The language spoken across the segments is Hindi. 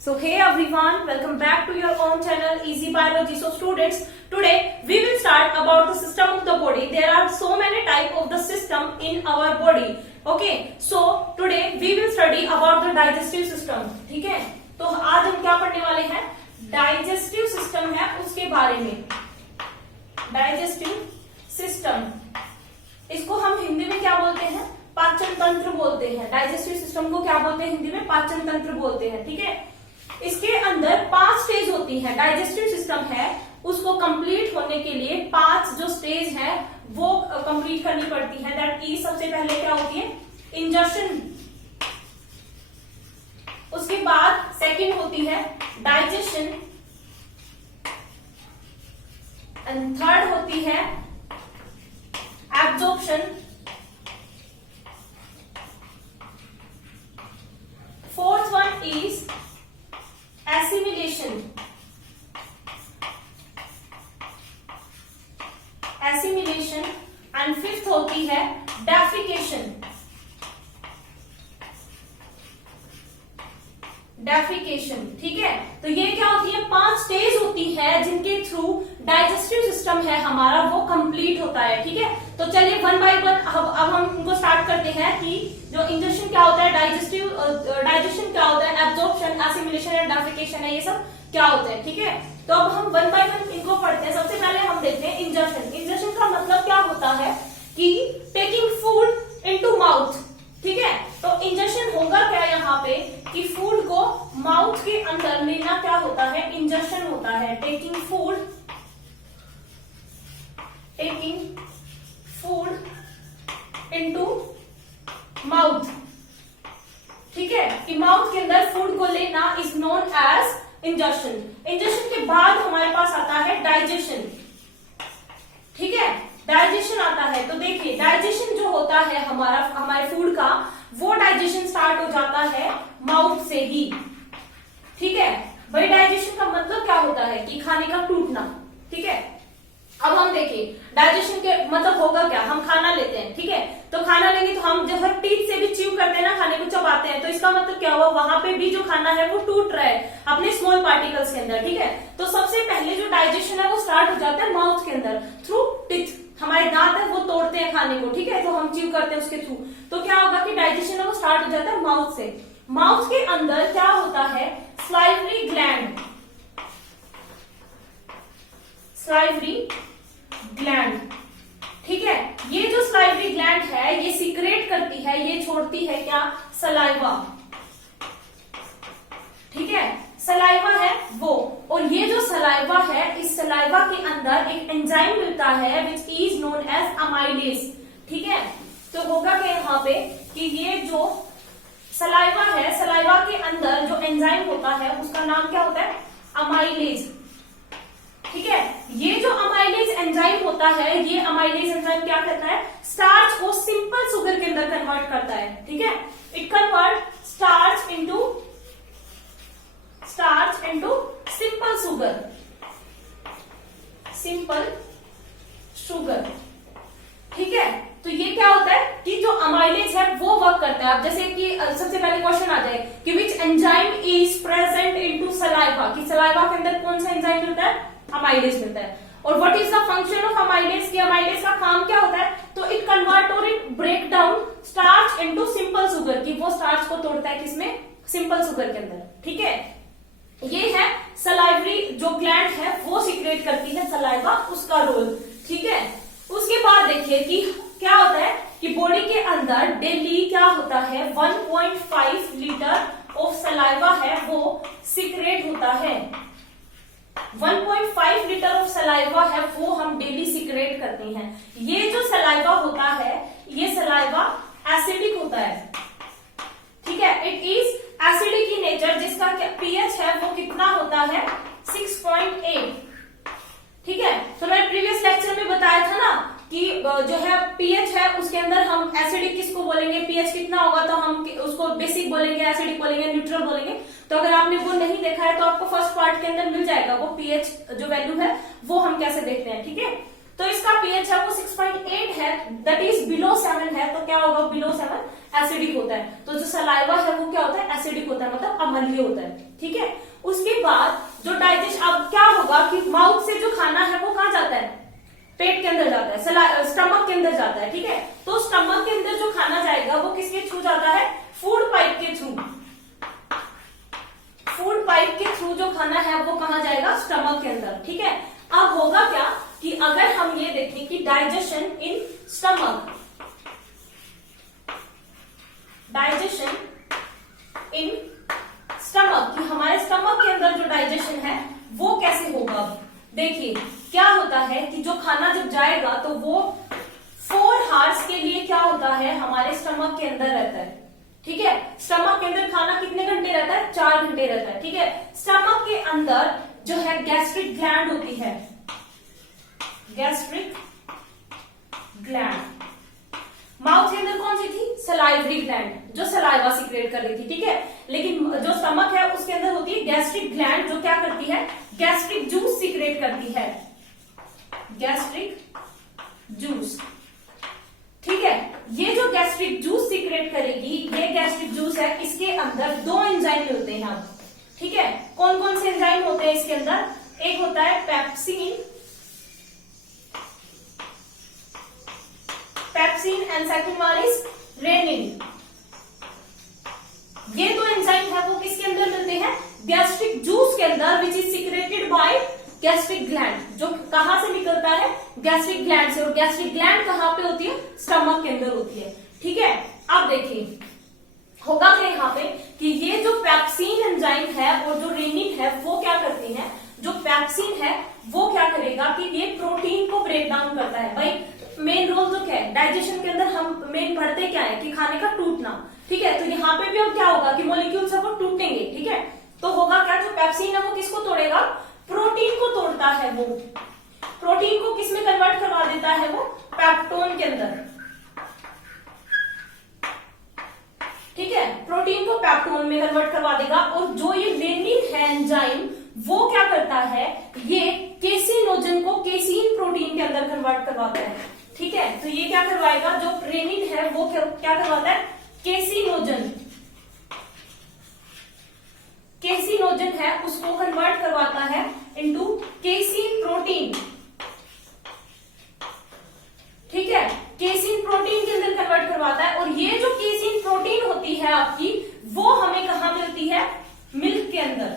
So hey everyone, welcome back to your own channel Easy Biology. So students, today we will start about the system of the body. There are so many type of the system in our body. Okay, so today we will study about the digestive system. ठीक है, तो आज हम क्या पढ़ने वाले हैं? डाइजेस्टिव सिस्टम है उसके बारे में. डाइजेस्टिव सिस्टम, इसको हम हिंदी में क्या बोलते हैं? पाचन तंत्र बोलते हैं. डाइजेस्टिव सिस्टम को क्या बोलते हैं हिंदी में? पाचन तंत्र बोलते हैं. ठीक है, इसके अंदर 5 स्टेज होती है. डाइजेस्टिव सिस्टम है, उसको कंप्लीट होने के लिए 5 जो स्टेज है वो कंप्लीट करनी पड़ती है. दैट की सबसे पहले क्या होती है? इंजर्शन. उसके बाद सेकंड होती है डाइजेशन, एंड थर्ड होती है absorption, fourth one is assimilation, and fifth होती है डेफिकेशन. ठीक है, तो ये क्या होती है? 5 स्टेज होती है जिनके थ्रू डाइजेस्टिव सिस्टम है हमारा वो कंप्लीट होता है. ठीक है, तो चलिए वन बाय वन अब हम इनको स्टार्ट करते हैं कि जो इंजेक्शन क्या होता है, डाइजेशन क्या होता है, एब्जॉर्प्शन, एसिमिलेशन एंड डेफिकेशन है, ये सब क्या होते हैं. ठीक है, तो अब हम वन बाय वन इनको पढ़ते हैं. सबसे पहले हम देखते हैं इंजेक्शन. इंजेक्शन का मतलब क्या होता है कि टेकिंग फूड इनटू माउथ. ठीक है, तो इंजेक्शन होगा क्या यहाँ पे कि फूड को माउथ के अंदर लेना क्या होता है? इंजेक्शन होता है. Taking food into mouth. ठीक है, कि माउथ के अंदर फूड को लेना is known as ingestion. Ingestion के बाद हमारे पास आता है डाइजेशन. ठीक है, डाइजेशन आता है. तो देखिए डाइजेशन जो होता है हमारे फूड का, वो डाइजेशन स्टार्ट हो जाता है माउथ से ही. ठीक है, भाई डाइजेशन का मतलब क्या होता है कि खाने का टूटना. ठीक है, अब हम देखिए डाइजेशन के मतलब होगा क्या. हम खाना लेते हैं. ठीक है, तो खाना लेंगे तो हम जो है टीथ से भी च्यू करते हैं ना, खाने को चबाते हैं, तो इसका मतलब क्या हुआ? वहां पे भी जो खाना है वो टूट रहा है अपने स्मॉल पार्टिकल्स के अंदर. ठीक है, तो सबसे पहले जो डाइजेशन है वो स्टार्ट हो जाता है माउथ के अंदर थ्रू टीथ. हमारे दांत है वो तोड़ते हैं खाने को. ठीक है, तो हम च्यू करते हैं उसके थ्रू. तो क्या होगा कि डाइजेशन है वो स्टार्ट हो जाता है माउथ से. माउथ के अंदर क्या होता है? Salivary gland. ठीक है, ये जो स्लाइवरी ग्लैंड है ये सीक्रेट करती है, ये छोड़ती है क्या? सलाइवा. ठीक है, सलाइवा है वो, और ये जो सलाइवा है, इस सलाइवा के अंदर एक एंजाइम मिलता है which is known as amylase. ठीक है, तो होगा क्या यहाँ पे कि ये जो सलाइवा है, सलाइवा के अंदर जो एंजाइम होता है उसका नाम क्या होता है? अमाइलेज. ठीक है, ये जो अमाइलेज एंजाइम होता है, ये अमाइलेज एंजाइम क्या करता है? स्टार्च को सिंपल शुगर के अंदर कन्वर्ट करता है. ठीक है, it convert starch into simple sugar. ठीक है, तो ये क्या होता है कि जो अमाइलेज है वो वर्क करता है. अब जैसे कि सबसे पहले क्वेश्चन आ जाए कि which enzyme is present into saliva, कि सलाइवा के अंदर कौन सा एंजाइम मिलता है? अमाइलेज मिलता है. और what is the function of amylase, कि अमाइलेज का काम क्या होता है? तो इट कन्वर्ट और it break down starch into simple sugar, कि वो स्टार्च को तोड़ता है किसमें? सिंपल शुगर के अंदर. ठीक है, ये है सलाइवरी जो ग्लैंड है वो सीक्रेट करती है सलाइवा, उसका रोल. ठीक है, उसके बाद देखिए कि क्या होता है कि बॉडी के अंदर डेली क्या होता है? 1.5 लीटर ऑफ सलाइवा है वो सीक्रेट होता है. 1.5 लीटर ऑफ सलाइवा है वो हम डेली सीक्रेट करते हैं. ये जो सलाइवा होता है ये सलाइवा एसिडिक होता है. ठीक है, it is acidic in nature, जिसका पीएच है वो कितना होता है? 6.8. ठीक है, तो मैंने प्रीवियस लेक्चर में बताया था ना कि जो है पीएच है उसके अंदर हम एसिडिक किसको बोलेंगे, पीएच कितना होगा तो हम उसको बेसिक बोलेंगे, एसिडिक बोलेंगे, न्यूट्रल बोलेंगे. तो अगर आपने वो नहीं देखा है तो आपको फर्स्ट पार्ट के अंदर मिल जाएगा वो पीएच जो वैल्यू है वो हम कैसे देखते हैं. ठीक है, तो इसका पीएच है वो 6.8 है, दैट इज बिलो 7 है, तो क्या होगा, बिलो 7 एसिडिक होता है। तो जो सलाइवा है वो क्या होता है, एसिडिक होता है, मतलब अम्लीय होता है। ठीक है, उसके बाद जो डाइजेशन, अब क्या होगा कि माउथ से जो खाना है वो कहाँ जाता है, पेट के अंदर जाता है, स्टमक के अंदर जाता है। ठीक है, तो स्टमक के अंदर जो खाना जाएगा वो किसके थ्रू जाता है, फूड पाइप के थ्रू। फूड पाइप के थ्रू जो खाना है वो कहाँ जाएगा, स्टमक के अंदर। ठीक है, अब होगा क्या कि अगर हम ये देखें कि digestion in stomach, digestion in stomach, कि हमारे स्टमक के अंदर जो डाइजेशन है वो कैसे होगा। देखिए क्या होता है कि जो खाना जब जाएगा तो वो 4 आवर्स के लिए क्या होता है, हमारे स्टमक के अंदर रहता है। ठीक है, स्टमक के अंदर खाना कितने घंटे रहता है, 4 घंटे रहता है। ठीक है, स्टमक के अंदर जो है गैस्ट्रिक ग्लैंड होती है, गैस्ट्रिक ग्लैंड। माउथ के अंदर कौन सी थी, सलाइवरी ग्लैंड, जो सलाइवा सीक्रेट कर रही थी। ठीक है, लेकिन जो स्टमक है उसके अंदर होती है गैस्ट्रिक ग्लैंड, जो क्या करती है, गैस्ट्रिक जूस सीक्रेट करती है, गैस्ट्रिक जूस। ठीक है, ये जो गैस्ट्रिक जूस सीक्रेट करेगी, ये गैस्ट्रिक जूस है, इसके अंदर 2 एंजाइम मिलते हैं। अब ठीक है, कौन कौन से एंजाइम होते हैं इसके अंदर, एक होता है pepsin, pepsin and second one is rennin. ये 2 एंजाइम है वो किसके अंदर मिलते हैं, गैस्ट्रिक जूस के अंदर, which is secreted by gastric gland, जो कहां से निकलता है, गैस्ट्रिक ग्लैंड से। और गैस्ट्रिक ग्लैंड कहां पे होती है, स्टमक के अंदर होती है। ठीक है, अब देखिए होगा क्या यहाँ पे कि ये जो पेप्सिन एंजाइम है और जो रेनिन है वो क्या करती है, जो पेप्सिन है वो क्या करेगा कि ये प्रोटीन को ब्रेक डाउन करता है। भाई मेन रोल तो क्या है, डाइजेशन के अंदर हम मेन पढ़ते क्या है कि खाने का टूटना। ठीक है, तो यहाँ पे भी अब क्या होगा कि मॉलिक्यूल्स है वो टूटेंगे। ठीक है, तो होगा क्या, जो पेप्सिन है वो किसको तोड़ेगा, प्रोटीन को तोड़ता है। वो प्रोटीन को किस में कन्वर्ट करवा देता है, वो पेप्टोन के अंदर। ठीक है, प्रोटीन को पेप्टोन में कन्वर्ट करवा देगा। और जो ये रेनिन है एंजाइम, वो क्या करता है, ये केसिनोजन को केसीन प्रोटीन के अंदर कन्वर्ट करवाता है। ठीक है, तो ये क्या करवाएगा, जो रेनिन है वो क्या करवाता है, केसिनोजन, केसिनोजन है उसको कन्वर्ट करवाता है इनटू केसीन प्रोटीन। ठीक है, केसीन प्रोटीन के अंदर कन्वर्ट करवाता है। और ये जो केसीन प्रोटीन होती है आपकी, वो हमें कहां मिलती है, मिल्क के अंदर।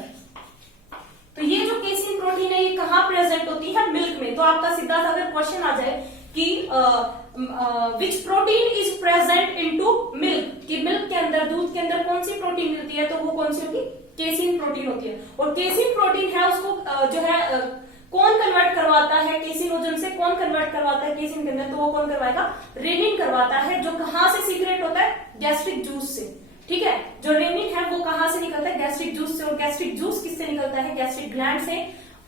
तो ये जो केसीन प्रोटीन है ये कहां प्रेजेंट होती है, मिल्क में। तो आपका सीधा सा अगर क्वेश्चन आ जाए कि विच protein is present into milk, कि मिल्क के अंदर, दूध के अंदर कौन सी प्रोटीन मिलती है, तो वो कौन सी होगी, केसीन प्रोटीन होती है। और केसीन प्रोटीन है उसको जो है कौन कन्वर्ट करवाता है, केसिनोजन से कौन कन्वर्ट करवाता है केसिन के अंदर, तो वो कौन करवाएगा, रेनिन करवाता है, जो कहां से सीक्रेट होता है, गैस्ट्रिक जूस से। ठीक है, जो रेनिन है वो कहां से निकलता है, गैस्ट्रिक जूस से। और गैस्ट्रिक जूस किससे निकलता है, गैस्ट्रिक ग्लैंड से।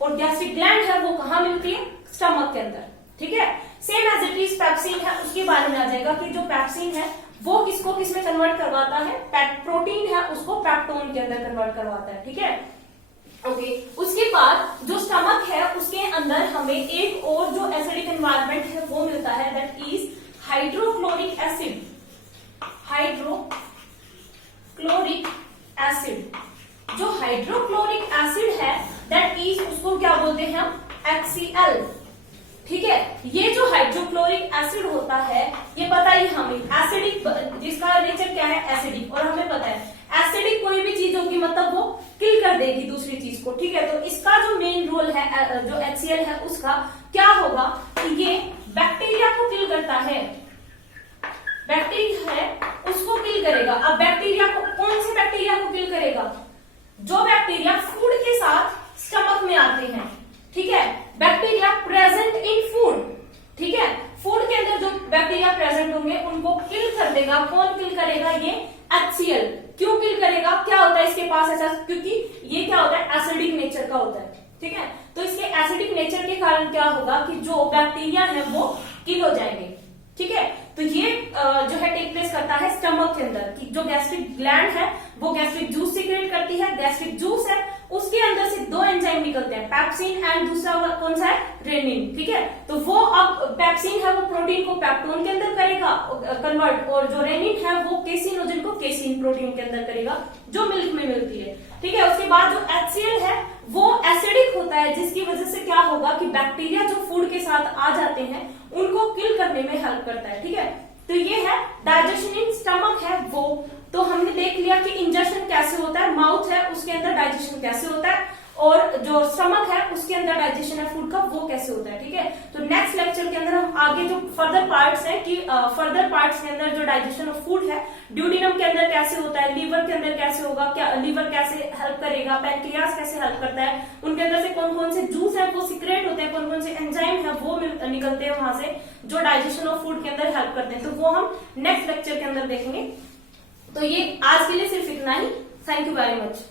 और गैस्ट्रिक ग्लैंड है वो कहां मिलती है, स्टमक के अंदर। ठीक है, same as it is pepsin है, उसके बारे में आ जाएगा कि जो पेप्सिन है वो किसको किस में कन्वर्ट करवाता है, प्रोटीन है उसको पेप्टोन के अंदर कन्वर्ट करवाता है। ठीक है, ओके। उसके बाद जो स्टमक है उसके अंदर हमें एक और जो एसिडिक एनवायरनमेंट है वो मिलता है, that is hydrochloric acid, hydrochloric acid. जो हाइड्रोक्लोरिक एसिड है दैट इज, उसको क्या बोलते हैं हम, HCl। ठीक है, ये जो हाइड्रोक्लोरिक एसिड होता है, ये पता ही हमें, एसिडिक, जिसका नेचर क्या है, एसिडिक। और हमें पता है एसिडिक कोई भी चीज होगी मतलब वो किल कर देगी दूसरी चीज को। ठीक है, तो इसका जो मेन रोल है, जो HCl है, उसका क्या होगा कि ये बैक्टीरिया को किल करता है, बैक्टीरिया है उसको किल करेगा। अब बैक्टीरिया को, कौन से बैक्टीरिया को किल करेगा, जो बैक्टीरिया फूड के साथ स्टमक में आते हैं। ठीक है, बैक्टीरिया प्रेजेंट इन फूड। ठीक है, फूड के अंदर जो बैक्टीरिया प्रेजेंट होंगे उनको किल कर देगा। कौन किल करेगा, ये HCl। क्यों किल करेगा, क्या होता है इसके पास ऐसा, क्योंकि ये क्या होता है, एसिडिक नेचर का होता है। ठीक है, तो इसके एसिडिक नेचर के कारण क्या होगा कि जो बैक्टीरिया है वो किल हो जाएंगे। ठीक है, तो ये जो है टेक प्लेस करता है स्टमक के अंदर, कि जो गैस्ट्रिक ग्लैंड है वो गैस्ट्रिक जूस सीक्रेट करती है। गैस्ट्रिक जूस है उसके अंदर से 2 एंजाइम एंजाइम निकलते हैं, पेप्सिन एंड दूसरा कौन सा है, रेनिन, ठीक है। तो वो अब पेप्सिन है वो प्रोटीन को पेप्टोन के अंदर करेगा कन्वर्ट, और जो रेनिन है वो केसिनोजन को केसिन प्रोटीन के अंदर करेगा जो मिल्क में मिलती है, ठीक है। उसके बाद जो HCl है वो एसिडिक होता है, जिसकी वजह से क्या होगा कि बैक्टीरिया जो फूड के साथ आ जाते हैं उनको किल करने में हेल्प करता है, ठीक है। तो ये है डाइजेशन इन स्टमक है वो। तो हमने देख लिया कि इंजेक्शन कैसे होता है, माउथ है उसके अंदर डाइजेशन कैसे होता है, और जो स्टमक है उसके अंदर डाइजेशन है फूड का वो कैसे होता है, ठीक है। तो नेक्स्ट लेक्चर के अंदर हम आगे जो फर्दर पार्ट्स हैं कि फर्दर पार्ट्स के अंदर जो डाइजेशन ऑफ फूड है ड्यूडिनम के अंदर कैसे होता है, लीवर के अंदर कैसे होगा, क्या लीवर कैसे हेल्प करेगा, पैनक्रियास कैसे हेल्प करता है, उनके अंदर से कौन कौन से जूस है वो सीक्रेट होते हैं, कौन कौन से एंजाइम है वो निकलते हैं वहां से जो डाइजेशन ऑफ फूड के अंदर हेल्प करते हैं। तो वो हम नेक्स्ट लेक्चर के अंदर देखेंगे। तो ये आज के लिए सिर्फ इतना ही। Thank you very much.